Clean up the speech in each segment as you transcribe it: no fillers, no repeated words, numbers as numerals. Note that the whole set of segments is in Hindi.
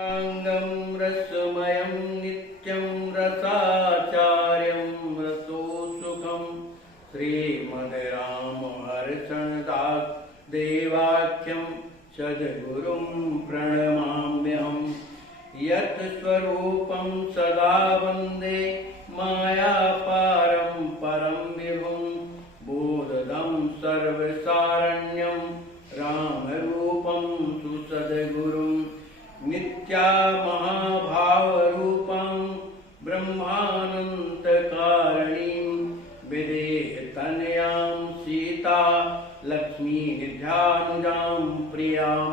अंगं रसमयं नित्यं रसाचार्यं रसो सुखं श्रीमद्रामहर्षणदास देवाख्यं सद्गुरुं प्रणमाम्यहम् यत् स्वरूपं सदा वन्दे मायापारं परं विभुं बोधदं सर्वसारण्यं रामरूपं सुसद्गुरुं नित्या महाभावरूपं ब्रह्मानन्दकारिणीं विदेहतनयां सीता लक्ष्मीनिध्यानुजां प्रियां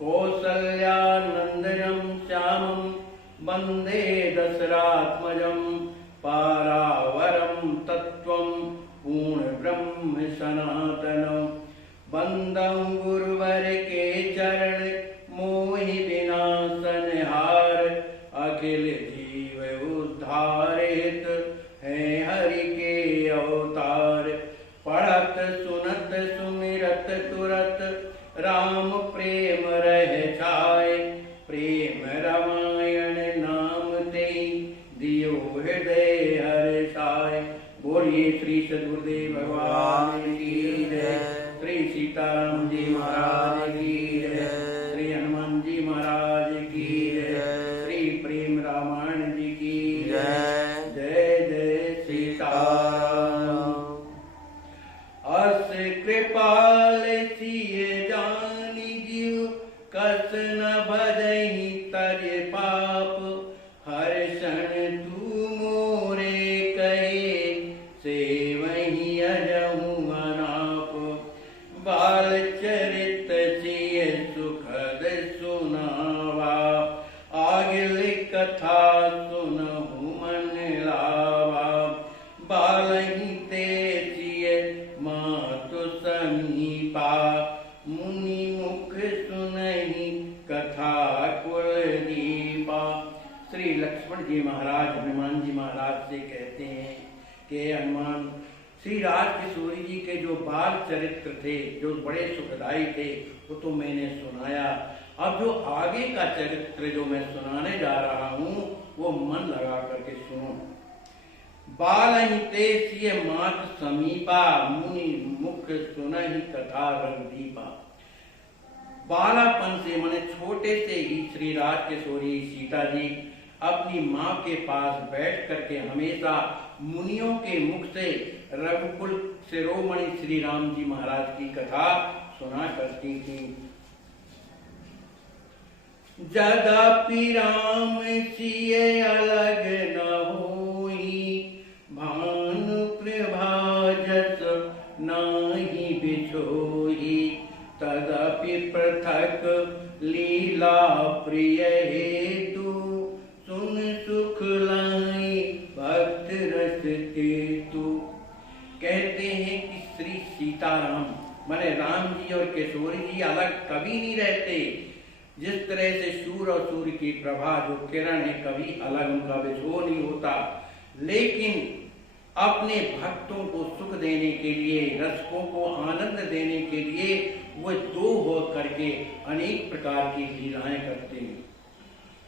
कौसल्यानन्दनं श्यामं वन्दे दशरथात्मजं पारावरं तत्त्वं पूर्णब्रह्म सनातनं वन्दं गुरुवर के चरण मोहि विनाशनहार अखिल जीव उद्धारित है हरि के अवतार पढ़त सुनत सुमिरत तुरत राम प्रेम रह छाए प्रेम रामायण नाम ते दियो हृदय हर्षाय। बोलिए श्री सद्गुरुदेव भगवान की जय। श्री सीताराम जी महाराज की जय। श्री हनुमान जी महाराज की जय। श्री प्रेम रामायण जी की जय। जय जय सीताराम। अस कृपाल सिय जानी जीव कस न भजहि तर पाप हर्षण तू मोरे कहे से वही अजहु अनाप बाल चरित सिय सुखद सुनावा आगिल कथा सुनहु मन लावा बालहि ते सिय मातु समीपा मुनि मुख सुनहि कथा कुल दीपा। श्री लक्ष्मण जी महाराज हनुमान जी महाराज से कहते हैं कि हनुमान श्री राजकिशोरी जी के जो बाल चरित्र थे जो बड़े सुखदायी थे वो तो मैंने सुनाया। अब जो आगे का चरित्र जो मैं सुनाने जा रहा हूँ वो मन लगा करके सुनो। बालहि ते सिय मात समीपा मुनि मुख सुनहि कथा रंगदीपा। बालापन से माने छोटे से ही श्री राजकिशोरी सीता जी अपनी माँ के पास बैठ करके हमेशा मुनियों के मुख से रघुकुल शिरोमणि श्री राम जी महाराज की कथा सुना करती थी। जद्यपि राम सिय अलग न होई भानु प्रभाजस नाही बिछोई तदपि पृथक लीला प्रिय हेतु सुन सुख लाई भक्त रस केतु। कहते हैं कि श्री सीताराम माने राम जी और किशोरी जी अलग कभी नहीं रहते। जिस तरह से सूर्य और सूर्य की प्रभा जो किरण है कभी अलग उनका विछोह नहीं होता, लेकिन अपने भक्तों को सुख देने के लिए रसकों को आनंद देने के लिए वो दो हो करके अनेक प्रकार की लीलाएं करते हैं।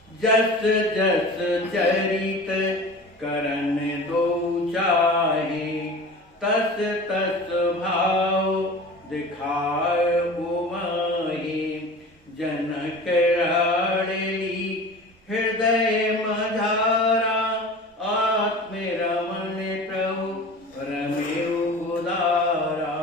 जस जस चरित करन दो चाहे तस तस भाव दिखाए हो माहे जनक लाडली हृदय मझारा आत्म रमण प्रभु रमेव उदारा।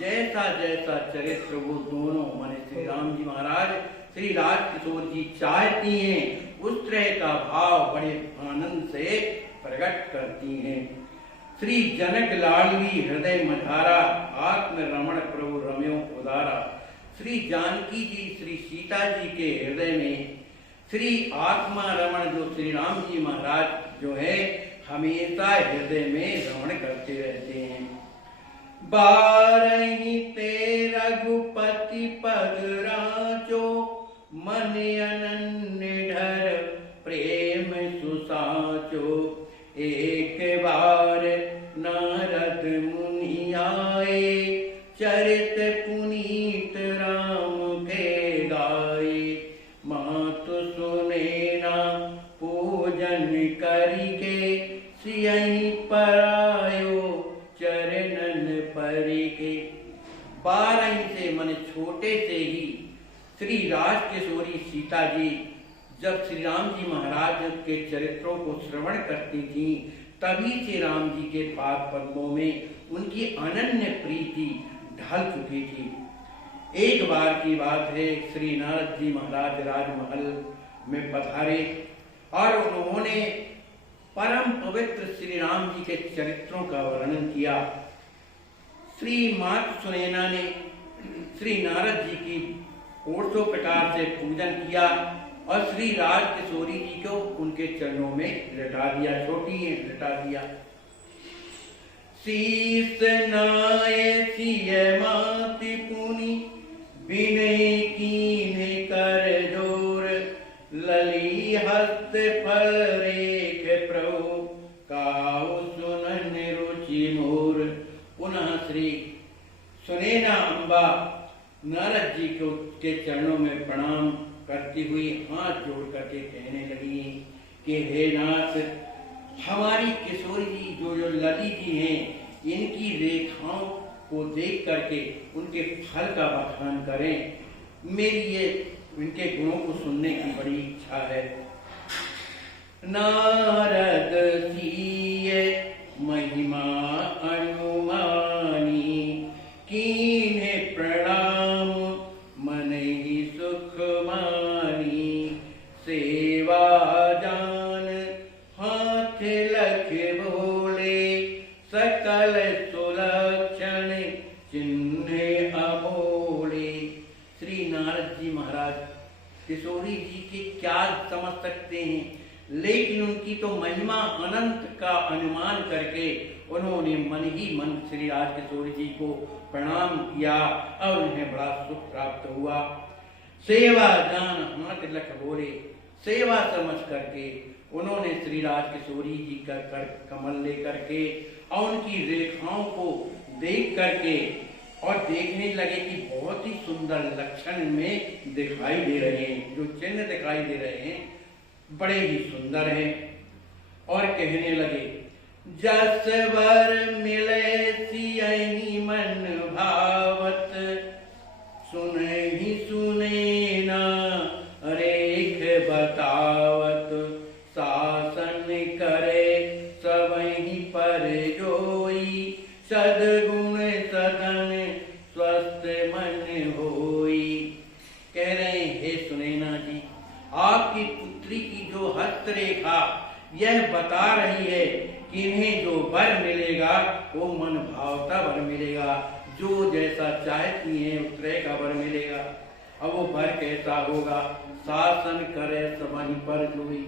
जैसा जैसा चरित्र वो दोनों माने श्री राम जी महाराज श्री राजकिशोर जी चाहती हैं उस तरह का भाव बड़े आनंद से प्रकट करती हैं। श्री जनक लाडली हृदय मझारा आत्म रमण प्रभु रम्यो उदारा। श्री जानकी जी श्री सीता जी के हृदय में श्री आत्मा रमण जो श्री राम जी महाराज जो है हमेशा हृदय में रमण करते रहते हैं। बारहि ते रघुपति पद राचो मन अनन्य ढर प्रेम सुसाचो एक बार नारद मुनि आए चरित पुनीत राम के गाए मातु सुनेना पूजन करिके सियहि परायो चरणन परिके। 12 से मन छोटे से ही श्री राज किशोरी सीता जी जब श्री राम जी महाराज के चरित्रों को श्रवण करती थी, तभी से राम जी के पाद पद्मों में उनकी अनन्य प्रीति ढल चुकी थी। एक बार की बात है, श्री नारद जी महाराज राजमहल में पधारे और उन्होंने परम पवित्र श्री राम जी के चरित्रों का वर्णन किया। श्री मात सुनैना ने श्री नारद जी की 800 प्रकार से पूजन किया और श्री राज किशोरी जी को उनके चरणों में लटा दिया, छोटी है लटा दिया। शीस नाय सिय माति पुनि विनय कीन्ह कर जोर लली हस्त फल रेख प्रभु काहु सुनन रुचि मोर। पुनः श्री सुनैना अम्बा नारद जी को के चरणों में प्रणाम करती हुई हाथ जोड़ करके कहने लगी कि हे नाथ, हमारी किशोरी जी जो लली जी हैं, इनकी रेखाओं को देख करके उनके फल का बखान करें। मेरी ये इनके गुणों को सुनने की बड़ी इच्छा है। नारद सीय महिमा अनुमानी कीन्हे प्रणाम मन ही सुख मानी। सेवा जान हाथ लख बोले सकल सुलक्षण चिन्ह अबोले। श्री नारद जी महाराज किशोरी जी की क्या समझ सकते हैं, लेकिन उनकी तो महिमा अनंत का अनुमान करके उन्होंने मन ही मन श्री राज किशोरी जी को प्रणाम किया और उन्हें बड़ा सुख प्राप्त हुआ। सेवा जान हाथ लख बोले, सेवा समझ करके उन्होंने श्री राज किशोरी जी का कर कमल लेकर के और उनकी रेखाओं को देख करके और देखने लगे कि बहुत ही सुंदर लक्षण में दिखाई दे रहे हैं, जो चिन्ह दिखाई दे रहे हैं बड़े ही सुंदर हैं। और कहने लगे जस वर मिले सियहि मन भावत सुनहि सुनैना रेख बतावत। शासन करे सबहि पर जोई सद्गुण सदन स्वस्थ मन होई। कह रहे हैं हे सुनैना जी, आपकी पुत्री की जो हस्तरेखा यह बता रही है कि इन्हें जो वर मिलेगा वो मन भावता वर मिलेगा, जो जैसा चाहती है उस तरह का वर मिलेगा। अब वो वर कैसा होगा? शासन करे सबहि पर जोई,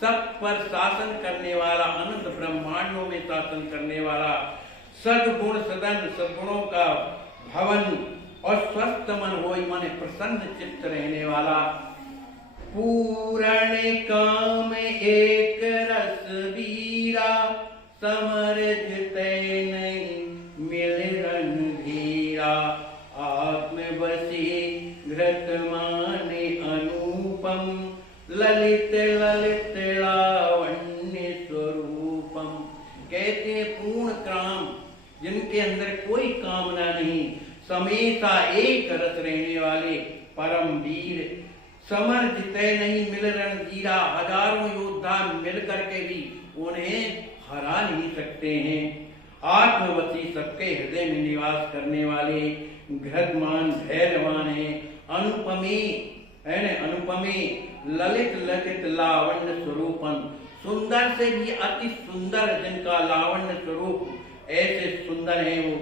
सब पर शासन करने वाला, अनंत ब्रह्मांडों में शासन करने वाला, सद्गुण सदन सद्गुणों का भवन और स्वस्थ मन होई मन प्रसन्न चित्त रहने वाला। पूरण काम एक रस वीरा समर्थ तै नहीं मिल रणधीरा। आत्मवशी घृत माने अनुपम ललित ललित लावण्य स्वरूपम। कहते हैं पूर्ण काम, जिनके अंदर कोई कामना नहीं, हमेशा एक रस रहने वाले परम वीर। समर्थ तय नहीं मिल रणधीरा, हजारों योद्धा मिल करके भी उन्हें हरा नहीं सकते हैं। आत्मवती सबके हृदय में निवास करने वाले, घृतमान धैर्यवान है, अनुपमी है न अनुपमी ललित ललित लावण्य स्वरूपन, सुंदर से भी अति सुंदर जिनका लावण्य स्वरूप ऐसे सुंदर है वो।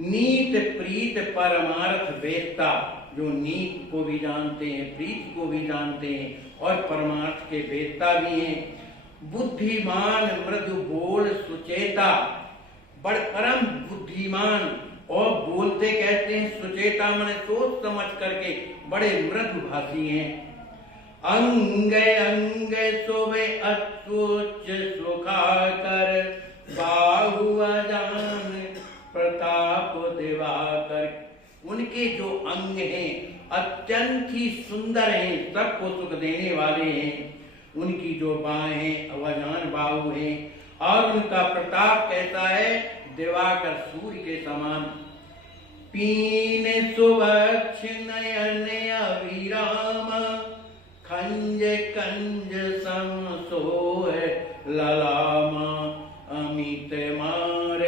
नीत प्रीत परमार्थ वेत्ता, जो नीत को भी जानते हैं, प्रीत को भी जानते हैं और परमार्थ के वेत्ता भी हैं। बुद्धिमान मृदु बोल सुचेता, बड़ परम बुद्धिमान और बोलते कहते हैं सुचेता, माने सोच समझ करके बड़े मृदु भाषी हैं। अंग अंग शोभे अच्युत सुखाकर बाहु अजान प्रताप दिवाकर। उनके जो अंग हैं अत्यंत ही सुंदर हैं, सबको सुख देने वाले हैं। उनकी जो बाहें हैं अवजान बाहु हैं और उनका प्रताप कैसा है, दिवाकर सूर्य के समान। पीन सुवक्ष नयन अविराम, खंज कंज सम सोह ललामा। अमित मार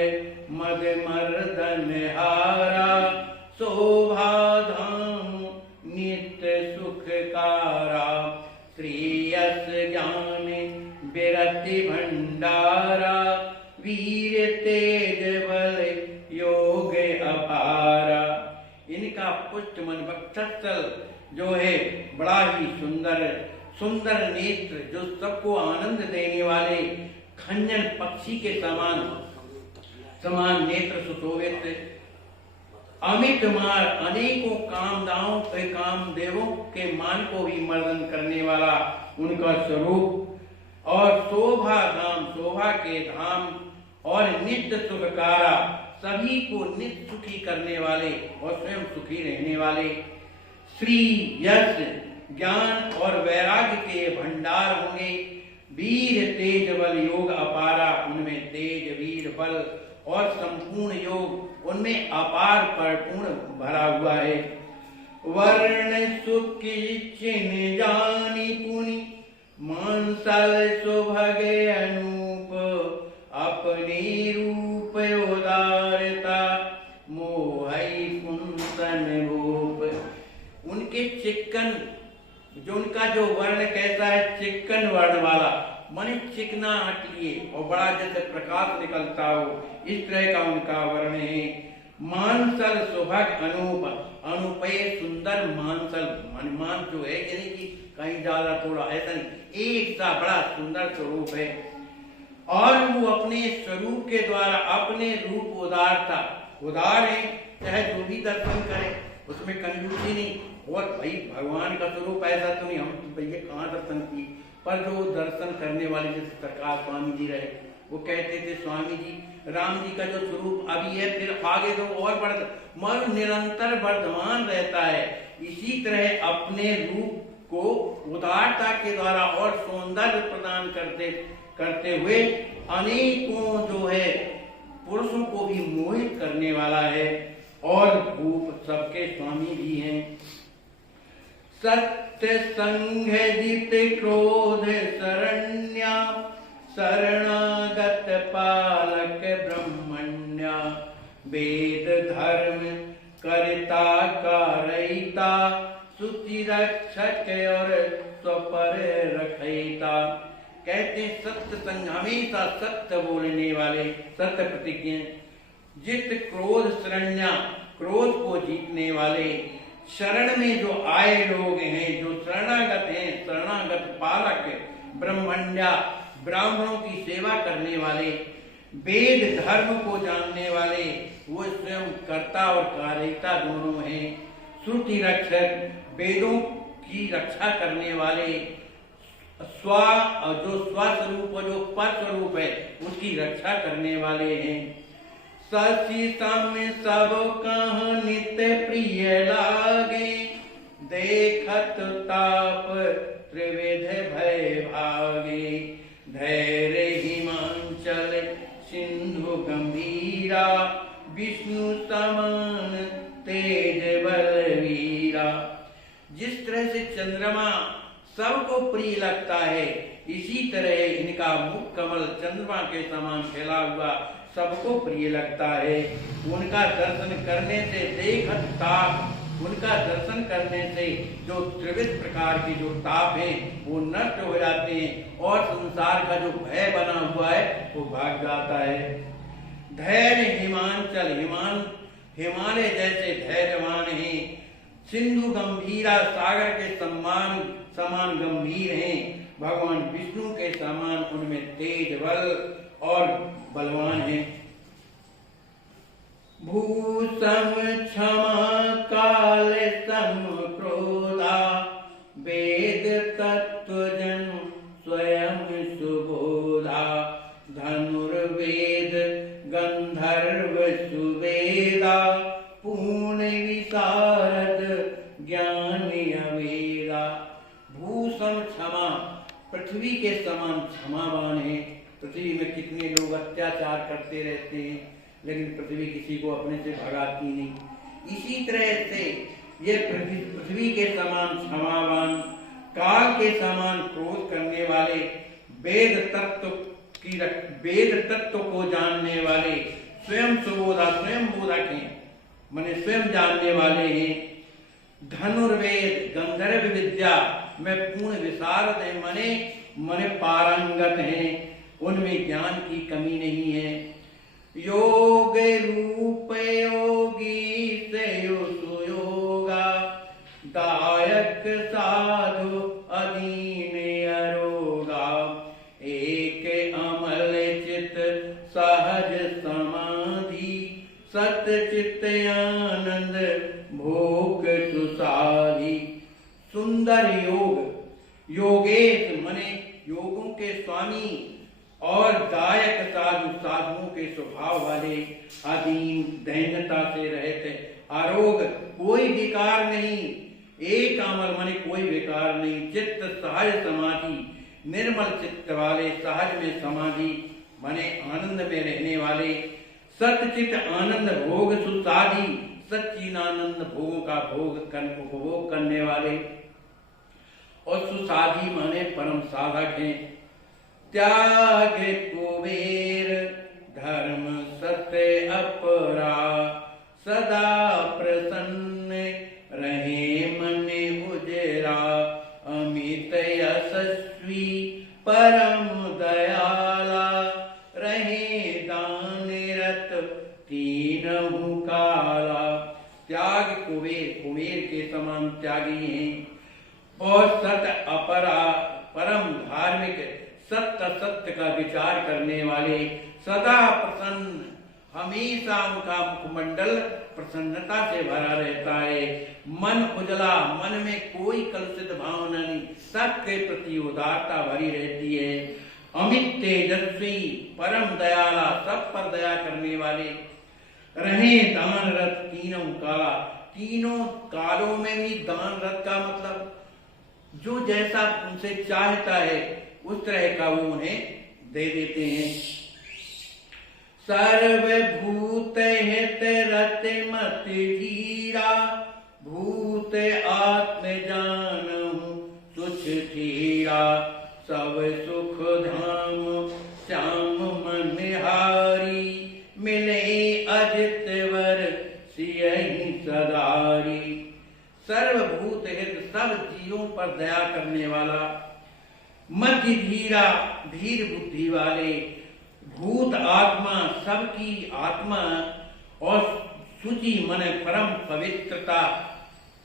मद मर्दन हारा, शोभा धाम नित्य सुखकारा। श्रेयस ज्ञान विरति भंडारा, वीर तेज बल योग अपारा। इनका पुष्ट मन वक्षस्थल जो है बड़ा ही सुंदर सुंदर नेत्र, जो सबको आनंद देने वाले खंजन पक्षी के समान समान नेत्र सुशोभित। अमित मार, अनेकों कामदाओं के कामदेवों के मान को भी मर्दन करने वाला उनका स्वरूप। और शोभा धाम, शोभा के धाम और नित्य सुखकारा, सभी को नित्य सुखी करने वाले और स्वयं सुखी रहने वाले। श्री यश ज्ञान और वैराग्य के भंडार होंगे। वीर तेज बल योग अपारा, उनमें तेज वीर बल और संपूर्ण योग उनमें अपार परिपूर्ण भरा हुआ है। वर्ण सुख चिन्ह जानी पुनि, मानसल सुभगे अनूप। अपने रूप उदारता, मोहई कुंसन रूप। उनके चिक्कन, जो उनका जो वर्ण कैसा है, चिक्कन वर्ण वाला, माने चिकना हटलिए और बड़ा जैसे प्रकाश निकलता हो, इस तरह का उनका वर्ण है। मानसल सुभग अनूप, अनुपय सुंदर मानसल, मान जो है यानी कि कहीं ज्यादा थोड़ा ऐसा नहीं, एक सा बड़ा सुंदर स्वरूप है। और वो अपने स्वरूप के द्वारा अपने रूप उदारता, उदार है, चाहे जो भी दर्शन करे उसमें कंजूसी नहीं। और भाई भगवान का स्वरूप ऐसा तो नहीं, हम भैया कहाँ दर्शन किए, पर जो दर्शन करने वाले जैसे सरकार स्वामी जी रहे, वो कहते थे स्वामी जी राम जी का जो स्वरूप अभी है, फिर आगे तो और बढ़, मन निरंतर वर्धमान रहता है। इसी तरह अपने रूप को उदारता के द्वारा और सौंदर्य प्रदान करते हुए अनेकों जो है पुरुषों को भी मोहित करने वाला है और भूप सबके स्वामी भी हैं। सत्य संघ जित क्रोध शरण्या, शरणागत पालक ब्रह्मण्या। वेद धर्म करता कारयिता, सुचि रक्षक और स्वपर रखयिता। कहते सत्य संग, हमेशा सत्य बोलने वाले, सत्य प्रतिज्ञ। जित क्रोध शरण्या, क्रोध को जीतने वाले। शरण में जो आए लोग हैं, जो शरणागत हैं, शरणागत पालक ब्रह्मण्या, ब्राह्मणों की सेवा करने वाले। वेद धर्म को जानने वाले, वो स्वयं कर्ता और कार्यता दोनों हैं। श्रुति रक्षक, वेदों की रक्षा करने वाले। जो स्वस्वरूप और जो परस्वरूप है उसकी रक्षा करने वाले हैं। सची सम सब कहाँ नित्य प्रिय लागे, देखत ताप त्रिविध भय भागे। धैर्य हिमांचल सिंधु गंभीरा, विष्णु समान तेज बलवीरा। जिस तरह से चंद्रमा सबको प्रिय लगता है, इसी तरह इनका मुख कमल चंद्रमा के समान फैला हुआ सबको प्रिय लगता है। उनका दर्शन करने से देखत ताप, उनका दर्शन करने से जो त्रिविध प्रकार के जो ताप हैं वो नष्ट हो जाते हैं और संसार का जो भय बना हुआ है वो भाग जाता है। धैर्य हिमांचल, हिमालय जैसे धैर्यवान हैं। सिंधु गंभीरा, सागर के समान गंभीर हैं। भगवान विष्णु के समान उनमें तेज बल और बलवान हैं। भूसम क्षमा काल सम क्रोधा, वेद तत्व जन स्वयं सुबोधा। धनुर्वेद गंधर्व सुवेदा, पूर्ण विशारद ज्ञान क्षमा, पृथ्वी के समान क्षमावान है। पृथ्वी में कितने लोग अत्याचार करते रहते हैं, लेकिन पृथ्वी किसी को अपने से भगाती नहीं। इसी तरह से ये पृथ्वी के समान क्षमावान, काल के समान क्रोध करने वाले, वेद तत्व को जानने वाले, स्वयं सुबोधा, स्वयं बोधक हैं, माने स्वयं जानने वाले हैं। धनुर्वेद, गंधर्व विद्या में पूर्ण विशारद है, माने पारंगत हैं, उनमें ज्ञान की कमी नहीं है। योग रूप योगी से सुयोगा, दायक साधु अधीन अरोगा, एक अमल चित सहज समाधि, सत चित आनंद भोग सुसारी। सुंदर योग, योगेश माने योगों के स्वामी, और दायक साधु, साधुओं के स्वभाव वाले, अधीन दैन्यता से रहते, आरोग कोई विकार नहीं, एक अमल माने कोई विकार नहीं, चित्त सहज समाधि, निर्मल चित्त वाले, सहज में समाधि माने आनंद में रहने वाले, सतचित आनंद भोग सुसादी, सच्चिदानंद भोगों का उपभोग करने वाले, और सुसादी माने परम साधक हैं। त्याग कुबेर धर्म सत्य अपरा, सदा प्रसन्न रहे मन उजरा, अमित यशस्वी परम दयाला, रहे दान रत तीनहु काला। त्याग कुबेर, कुबेर के समान त्यागी हैं, और सत अपरा परम धार्मिक, सत्य का विचार करने वाले, सदा प्रसन्न, हमेशा उनका मुखमंडल प्रसन्नता से भरा रहता है। मन उजला, मन में कोई कलुषित भावना नहीं, सबके प्रति उदारता भरी रहती है। अमित तेजस्वी परम दयाला, सब पर दया करने वाले, रहे दान रत तीनों काला, तीनों कालों में भी दान रत का मतलब जो जैसा उनसे चाहता है उस तरह का वो उन्हें दे देते हैं। सर्वभूत हित रत मत धीरा, भूत आत्म जानहु तुच्छ धीरा, सब सुख धाम श्याम मन हारी, मिले अजित वर सियहि सदारी। सर्वभूत हित, सब जीवों पर दया करने वाला, मध्य धीरा, धीर बुद्धि वाले, भूत आत्मा, सबकी आत्मा, और शुचि मन परम पवित्रता,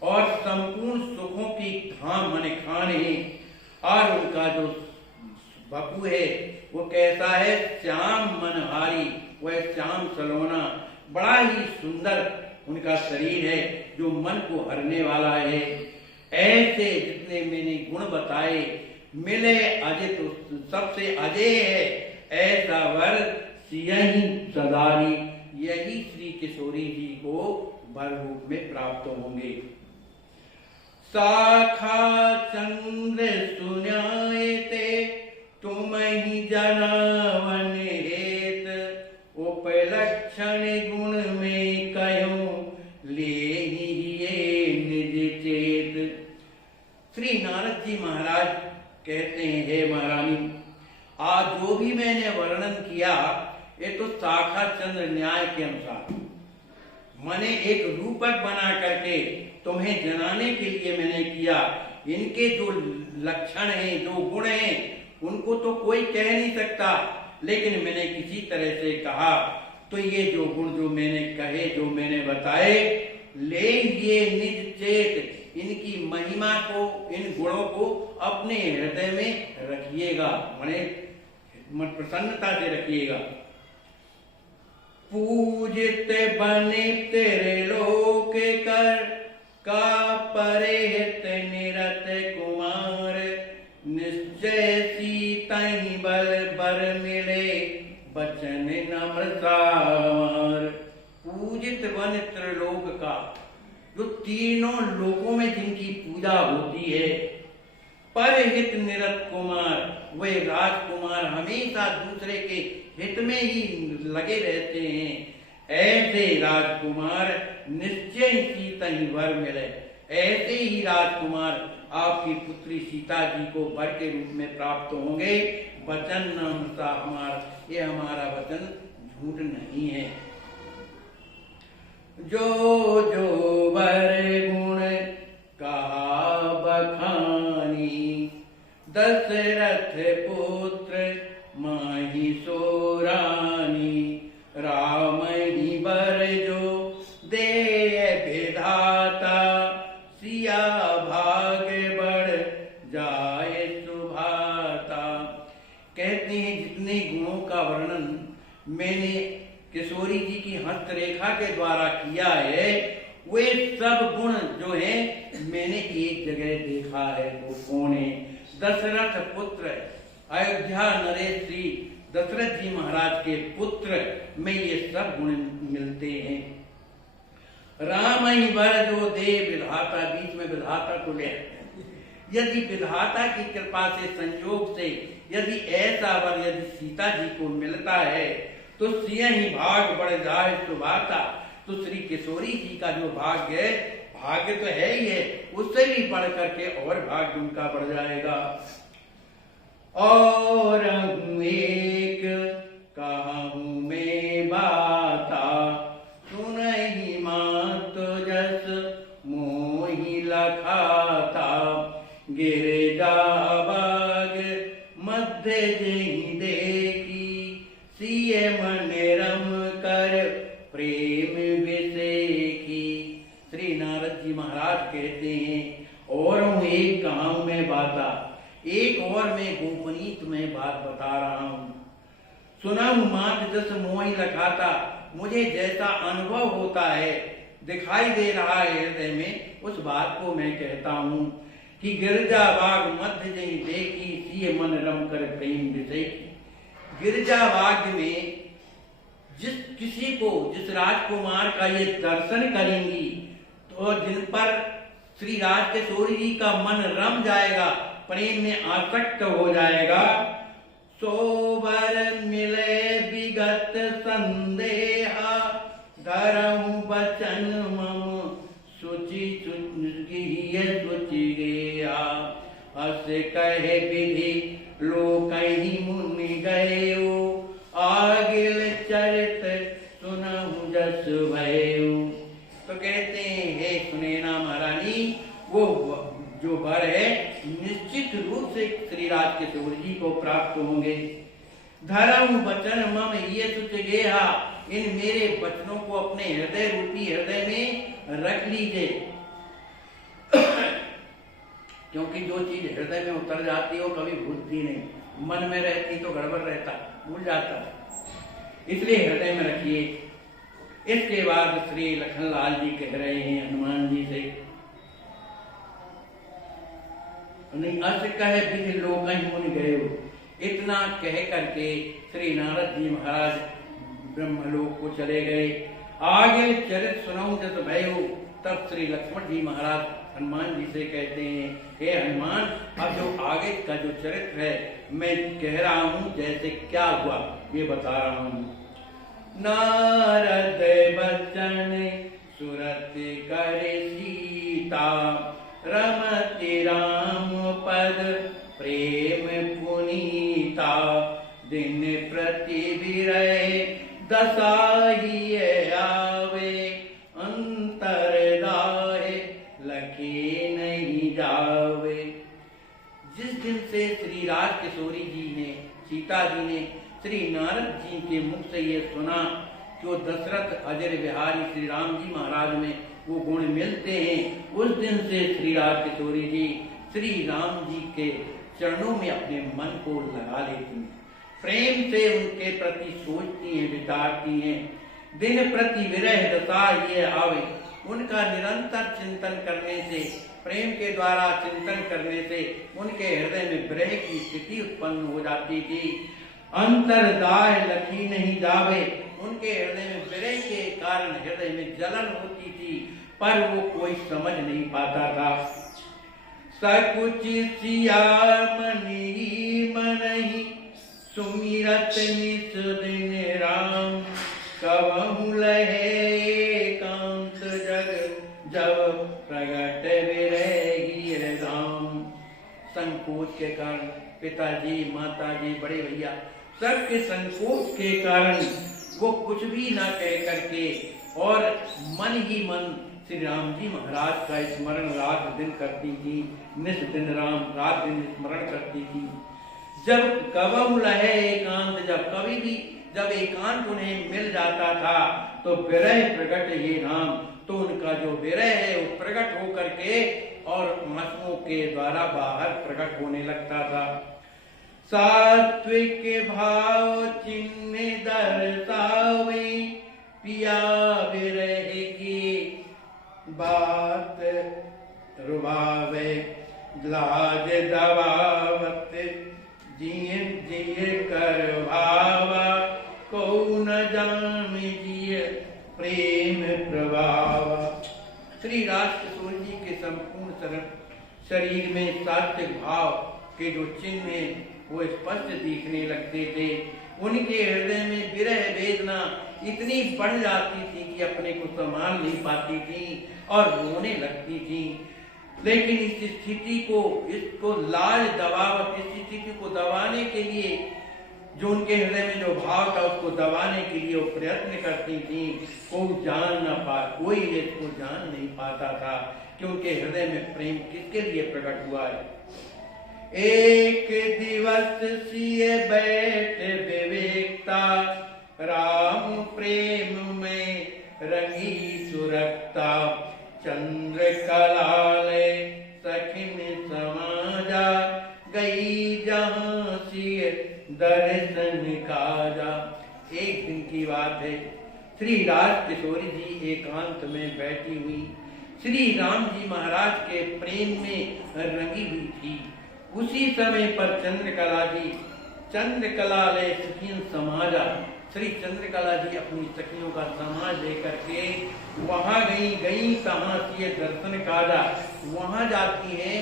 और संपूर्ण सुखों की धाम मन खाने, और उनका जो बपू है वो कैसा है, श्याम मनहारी, वह श्याम सलोना, बड़ा ही सुंदर उनका शरीर है जो मन को हरने वाला है। ऐसे जितने मैंने गुण बताए, मिले अजित, सबसे अजय है ऐसा वर सियहि सदारी, यही श्री किशोरी जी को वर रूप में प्राप्त होंगे। शाखा चंद्र सुनायते तुम ही जनावन हेत, उपलक्षण गुण में कयो ले ये निज चेत। श्री नारद जी महाराज कहते हैं, हे महारानी, आज जो भी मैंने वर्णन किया ये तो शाखा चंद्र न्याय के अनुसार, मैंने एक रूपक बना करके तुम्हें जनाने के लिए मैंने किया। इनके जो लक्षण हैं, जो गुण हैं, उनको तो कोई कह नहीं सकता, लेकिन मैंने किसी तरह से कहा। तो ये जो गुण जो मैंने कहे, जो मैंने बताए, ले ये निज चेत, इनकी महिमा को, इन गुणों को अपने हृदय में रखिएगा, माने मन प्रसन्नता से रखिएगा। पूजित बने तेरे लोक कर, का परेत निरत कुमार, निश्चय सीतहि बल बर मिले, बचन नम्रतार। पूजित बन त्रिलोक का, जो तीनों लोकों में जिनकी पूजा होती है, परहित निरत कुमार, वे राजकुमार हमेशा दूसरे के हित में ही लगे रहते हैं। ऐसे राजकुमार निश्चय सीता ही वर मिले। ऐसे ही राजकुमार आपकी पुत्री सीता जी को वर के रूप में प्राप्त होंगे। वचन नमसा हमारा, ये हमारा वचन झूठ नहीं है। जो जो वर गुण कहा बखानी, दशरथ पुत्र माही सोरानी। राम ही वर जो दे विधाता, सिया भाग बढ़ जाए सुभाता। कहते हैं जितने गुणों का वर्णन मैंने किशोरी जी की हस्तरेखा के द्वारा किया है, वे सब गुण जो है मैंने एक जगह देखा है। वो कौन है? दशरथ पुत्र, अयोध्या नरेश श्री दशरथ जी महाराज के पुत्र में ये सब गुण मिलते हैं। राम ही वर जो दे विधाता, बीच में विधाता को ले। यदि विधाता की कृपा से, संयोग से यदि ऐसा वर यदि सीता जी को मिलता है तो सिंह ही भाग बढ़ जाए सुभाता। तो श्री किशोरी जी का जो भाग्य है, भाग्य तो है ही है, उससे भी बढ़ करके और भाग्य उनका बढ़ जाएगा। और एक कहूँ मैं बाता, सुनहि मात जस मोहि लखाता। गिरजा बाग मध्य जहि देखी, सिय मन रम कर प्रेम विसेखी। श्री नारद जी महाराज कहते हैं, और हूँ एक कहूँ मैं बाता, एक और मैं गोपनीत में बात बता रहा हूँ। सुना हूँ मात जस मोहि लखाता, मुझे जैसा अनुभव होता है, दिखाई दे रहा है हृदय में, उस बात को मैं कहता हूँ कि गिरजा बाग मध्य जहि देखी, सिय मन रम कर प्रेम विसेखी। गिरजा बाग में जिस किसी को, जिस राजकुमार का ये दर्शन करेंगी तो जिन पर श्री राज किशोरी जी का मन रम जाएगा, प्रेम में आसक्त हो जाएगा। सोबर मिले विगत संदेहा, धरहु बचन मम सुचि सुचि गया। हस कहे विधि लोकहि मुनि गयो, आगिल चरित सुनहु जस भयो। तो कहते हैं, हे सुनैना महारानी, वो जो वर है निश्चित रूप से श्री राज किशोर जी को प्राप्त होंगे। धरहु बचन मम ये सुच गेहा, इन मेरे वचनों को अपने हृदय रूपी हृदय में रख लीजिए। क्योंकि जो चीज हृदय में उतर जाती हो कभी भूलती नहीं, मन में रहती तो गड़बड़ रहता, भूल जाता, इसलिए हृदय में रखिए। इसके बाद श्री लखनलाल जी कह रहे हैं हनुमान जी से, नहीं अस कहे विधि लोकहि मुनि गयो। इतना कह करके श्री नारद जी महाराज ब्रह्मलोक को चले गए। आगे चरित सुनाऊं जस भयो, तब श्री लक्ष्मण जी महाराज हनुमान जी से कहते हैं, हे हनुमान, अब जो आगे का जो चरित्र है मैं कह रहा हूं, जैसे क्या हुआ ये बता रहा हूं। नारद बचन सुरत कर सीता, रमति राम पद प्रेम पुनीता। दिन प्रति विरह दसाही आवे, अंतर दाहे लखे नहीं जावे। जिस दिन से श्री राज किशोरी जी ने, सीता जी ने श्री नारद जी के मुख से ये सुना कि वो दशरथ अजर बिहारी श्री राम जी महाराज में वो गुण मिलते हैं, उस दिन से श्री राज किशोरी जी श्री राम जी के चरणों में अपने मन को लगा लेती हैं, प्रेम से उनके प्रति सोचती हैं, विचारती हैं। दिन प्रति विरह दशा ये आवे, उनका निरंतर चिंतन करने से, प्रेम के द्वारा चिंतन करने से उनके हृदय में विरह की स्थिति उत्पन्न हो जाती थी। अंतर दाह लखी नहीं जावे, उनके हृदय में विरह के कारण हृदय में जलन होती थी, पर वो कोई समझ नहीं पाता था। सकुच सिया मनी मनहि सुमिरत नित दिन राम। कबहु लहे एकांत जग जब प्रगट विरही धाम। संकोच के कारण पिताजी, माताजी, बड़े भैया सबके संकोच के कारण वो कुछ भी ना कह करके और मन ही मन श्री राम जी महाराज का स्मरण रात दिन करती थी। निस दिन राम रात दिन स्मरण करती थी। जब कबहु लहे एकांत, जब कभी भी जब एकांत उन्हें मिल जाता था तो विरह प्रकट ये राम, तो उनका जो विरह है वो प्रकट होकर के और आंसुओं के द्वारा बाहर प्रकट होने लगता था। सात्विक भाव चिन्ह दर्शावे पिया विरह की बात रुबावे। लाज दबावत जिय जिय कर भावा को न जान जिय प्रेम प्रभावा। श्री राजकिशोर जी के संपूर्ण शरीर में सात्विक भाव के जो चिन्ह वो स्पष्ट दिखने लगते थे। उनके हृदय में विरह वेदना इतनी बढ़ जाती थी कि अपने को संभाल नहीं पाती थी और रोने लगती थी। लेकिन इस स्थिति को, इसको लाज दबाव, इस स्थिति को दबाने के लिए, जो उनके हृदय में जो भाव था उसको दबाने के लिए वो प्रयत्न करती थी। कोई जान न पा, कोई इसको जान नहीं पाता था कि उनके हृदय में प्रेम किसके लिए प्रकट हुआ है। एक दिवस सिए बैठ विवेकता, राम प्रेम में रंगी सुरक्ता। चंद्र कलाले सखिन समाजा, गई जहां सिए दर्शन काजा। एक दिन की बात है, श्री राजकिशोरी जी एकांत में बैठी हुई श्री राम जी महाराज के प्रेम में रंगी हुई थी। उसी समय पर चंद्रकला ले सखियन समाजा, श्री चंद्रकला जी अपनी सखियों का समाज लेकर के वहां गई कहां से दर्शन काजा, वहां जाती हैं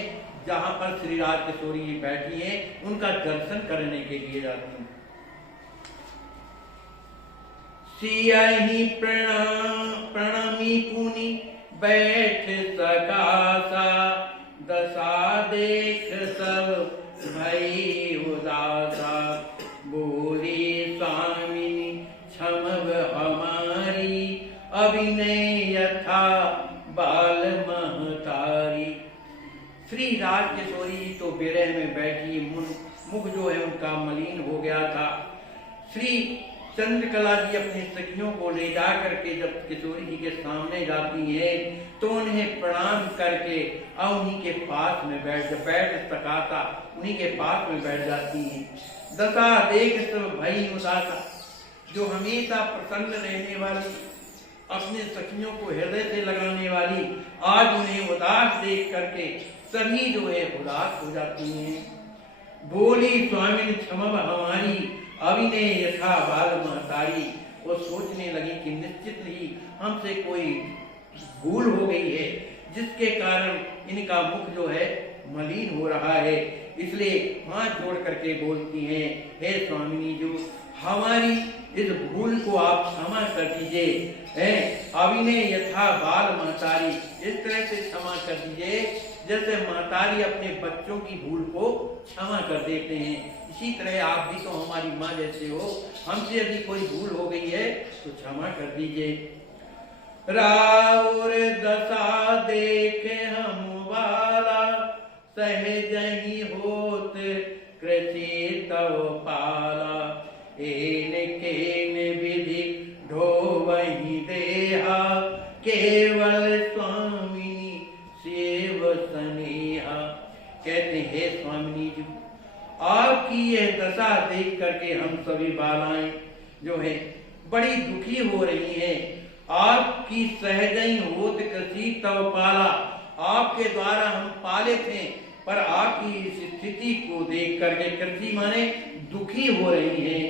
जहां पर श्री राजकिशोरी जी बैठी हैं, उनका दर्शन करने के लिए जाती हैं। सियाही प्रणामी पुनि बैठ सकासा, दशा देख सब भई उदासा। बोली स्वामिनी क्षमव हमारी, अभिनय यथा बाल महतारी। श्री राजकिशोरी जी तो विरह में बैठी, मुख जो है उनका मलिन हो गया था। श्री चंद्रकला जी अपनी सखियों को ले जा करके जब किशोरी जी के सामने जाती है तो उन्हें प्रणाम करके और उन्हीं के पास में बैठ सकाता, उन्हीं के पास में बैठ जाती हैं। दशा देख सब भई उदासा, जो हमेशा प्रसन्न रहने वाली, अपने सखियों को हृदय से लगाने वाली, आज उन्हें उदास देख करके सभी जो है उदास हो जाती हैं। बोली स्वामी क्षमा हमारी, अभिनय यथा बाल महतारी। वो सोचने लगी कि निश्चित ही हमसे कोई भूल हो गई है जिसके कारण इनका मुख जो है मलिन हो रहा है, इसलिए हाथ जोड़ करके बोलती हैं, हे स्वामिनी जी, हमारी इस भूल को आप क्षमा कर दीजिए। अभिनय यथा बाल महतारी, इस तरह से क्षमा कर दीजिए जैसे महतारी अपने बच्चों की भूल को क्षमा कर देते हैं। इसी तरह आप भी तो हमारी माँ जैसे हो, हमसे यदि कोई भूल हो गई है तो क्षमा कर दीजिए। राउर दशा देखे हम वाला, सहज ही होत कृषि तव पाला। एन केन विधि ढोवहि देहा, केवल स्वामिनी सेव स्नेहा। कहते हैं स्वामिनी जी, आपकी यह दशा देख करके हम सभी बालाएं जो है बड़ी दुखी हो रही हैं। आपकी सहजई होत कृषि तव पाला, आपके द्वारा हम पाले थे, पर आपकी इस स्थिति को देख करके कृषि माने दुखी हो रही हैं।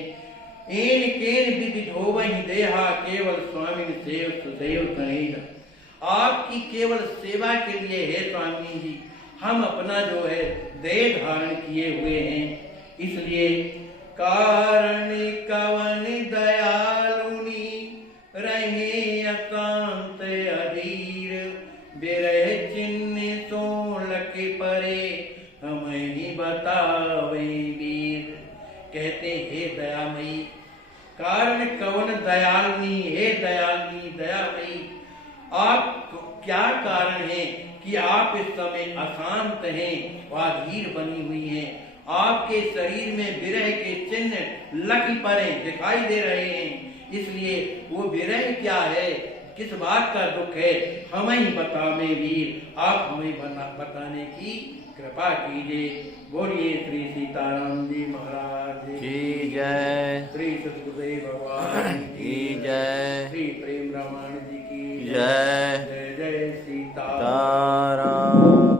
एन केन विधि ढोवहि देहा, केवल स्वामी सेव सुदैव कहेगा। आपकी केवल सेवा के लिए है स्वामी जी, हम अपना जो है देह धारण किए हुए हैं। इसलिए कारण कवन दयालुनी रहे अशांत अधीर, बिरह चिन्ह सो लख परे हम ही बतावे वीर। कहते हे दयामयी, कारण कवन दयालुनी, हे दयालुनी दयामयी, आप क्या कारण है कि आप इस समय अशांत हैं, अधीर बनी हुई हैं। आपके शरीर में विरह के चिन्ह लख परे दिखाई दे रहे हैं। इसलिए वो विरह क्या है, किस बात का दुख है, हमें ही बतावे वीर। आप हमें बताने की कृपा कीजिए। बोलिए श्री सीताराम जी महाराज की जय, श्री सतगुरुदेव भगवान की जय, श्री प्रेम रामायण जी की जय।